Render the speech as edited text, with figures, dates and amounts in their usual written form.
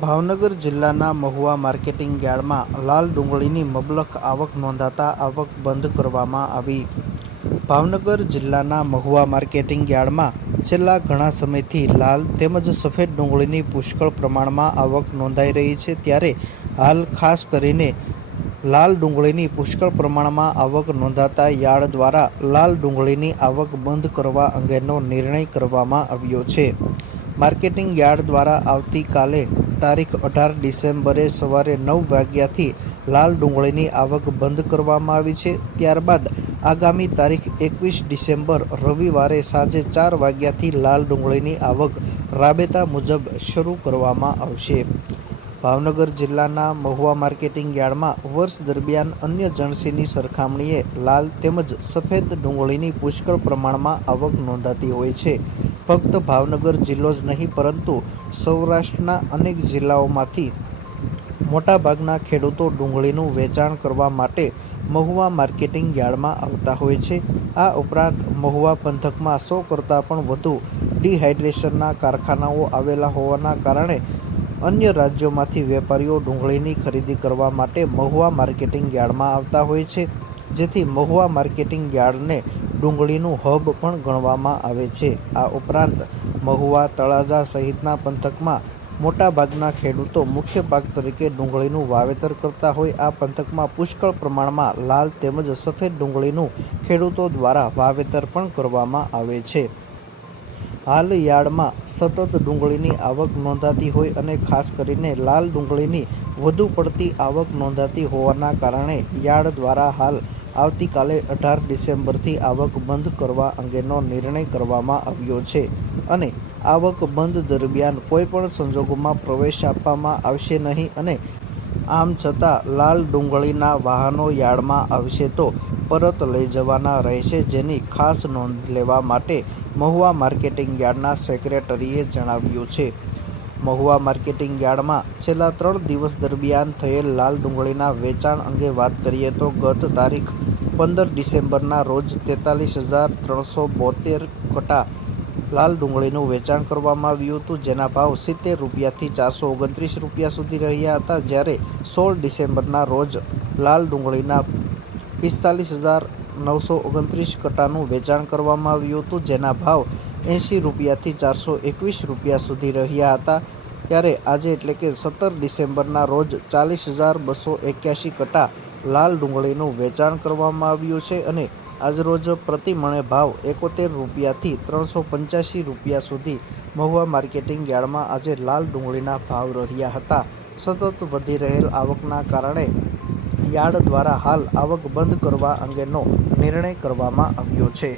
ભાવનગર જિલ્લાના મહુવા માર્કેટિંગ યાર્ડમાં લાલ ડુંગળીની મબલખ આવક નોંધાતા આવક બંધ કરવામાં આવી। ભાવનગર જિલ્લાના મહુવા માર્કેટિંગ યાર્ડમાં છેલ્લા ઘણા સમયથી લાલ તેમજ સફેદ ડુંગળીની પુષ્કળ પ્રમાણમાં આવક નોંધાઈ રહી છે, ત્યારે હાલ ખાસ કરીને લાલ ડુંગળીની પુષ્કળ પ્રમાણમાં આવક નોંધાતા યાર્ડ દ્વારા લાલ ડુંગળીની આવક બંધ કરવા અંગેનો નિર્ણય કરવામાં આવ્યો છે। માર્કેટિંગ યાર્ડ દ્વારા આવતીકાલે તારીખ 18 ડિસેમ્બરે સવારે 9 વાગ્યાથી લાલ ડુંગળીની આવક બંધ કરવામાં આવી છે। ત્યારબાદ આગામી તારીખ 21 ડિસેમ્બર રવિવારે સાંજે 4 વાગ્યાથી લાલ ડુંગળીની આવક રાબેતા મુજબ શરૂ કરવામાં આવશે। ભાવનગર જિલ્લાના મહુવા માર્કેટિંગ યાર્ડમાં વર્ષ દરમિયાન અન્ય જણસીની સરખામણીએ લાલ તેમજ સફેદ ડુંગળીની પુષ્કળ પ્રમાણમાં આવક નોંધાતી હોય છે। ફક્ત ભાવનગર જિલ્લો જ નહીં પરંતુ સૌરાષ્ટ્રના અનેક જિલ્લાઓમાંથી મોટાભાગના ખેડૂતો ડુંગળીનું વેચાણ કરવા માટે મહુવા માર્કેટિંગ યાર્ડમાં આવતા હોય છે। આ ઉપરાંત મહુવા પંથકમાં 100 કરતાં પણ વધુ ડિહાઇડ્રેશનના કારખાનાઓ આવેલા હોવાના કારણે અન્ય રાજ્યોમાંથી વેપારીઓ ડુંગળીની ખરીદી કરવા માટે મહુવા માર્કેટિંગ યાર્ડમાં આવતા હોય છે, જેથી મહુવા માર્કેટિંગ યાર્ડને ડુંગળીનું હબ પણ ગણવામાં આવે છે। આ ઉપરાંત મહુવા, તળાજા સહિતના પંથકમાં મોટાભાગના ખેડૂતો મુખ્ય પાક તરીકે ડુંગળીનું વાવેતર કરતા હોય આ પંથકમાં પુષ્કળ પ્રમાણમાં લાલ તેમજ સફેદ ડુંગળીનું ખેડૂતો દ્વારા વાવેતર પણ કરવામાં આવે છે। હાલ યાર્ડમાં સતત ડુંગળીની આવક નોંધાતી હોય અને ખાસ કરીને લાલ ડુંગળીની વધુ પડતી આવક નોંધાતી હોવાના કારણે યાર્ડ દ્વારા હાલ આવતીકાલે 18 ડિસેમ્બરથી આવક બંધ કરવા અંગેનો નિર્ણય કરવામાં આવ્યો છે અને આવક બંધ દરમિયાન કોઈપણ સંજોગોમાં પ્રવેશ આપવામાં આવશે નહીં અને આમ છતાં લાલ ડુંગળીના વાહનો યાર્ડમાં આવશે તો પરત લઈ જવાના રહેશે, જેની ખાસ નોંધ લેવા માટે મહુવા માર્કેટિંગ યાર્ડના સેક્રેટરીએ જણાવ્યું છે। મહુવા માર્કેટિંગ યાર્ડમાં છેલ્લા 3 દિવસ દરમિયાન થયેલ લાલ ડુંગળીના વેચાણ અંગે વાત કરીએ તો ગત તારીખ 15 ડિસેમ્બરના રોજ 43,372 કટા લાલ ડુંગળીનું વેચાણ કરવામાં આવ્યું હતું, જેના ભાવ 70 રૂપિયાથી 429 રૂપિયા સુધી રહ્યા હતા। જ્યારે 16 ડિસેમ્બરના રોજ લાલ ડુંગળીના 45,929 કટાનું વેચાણ કરવામાં આવ્યું હતું, જેના ભાવ 80 રૂપિયાથી 421 રૂપિયા સુધી રહ્યા હતા। ત્યારે આજે એટલે કે 17 ડિસેમ્બરના રોજ 40,281 કટા લાલ ડુંગળીનું વેચાણ કરવામાં આવ્યું છે અને આજરોજ પ્રતિ મણે ભાવ 71 રૂપિયાથી 385 રૂપિયા સુધી મહુવા માર્કેટિંગ યાર્ડમાં આજે લાલ ડુંગળીના ભાવ રહ્યા હતા। સતત વધી રહેલ આવકના કારણે યાર્ડ દ્વારા હાલ આવક બંધ કરવા અંગેનો નિર્ણય કરવામાં આવ્યો છે।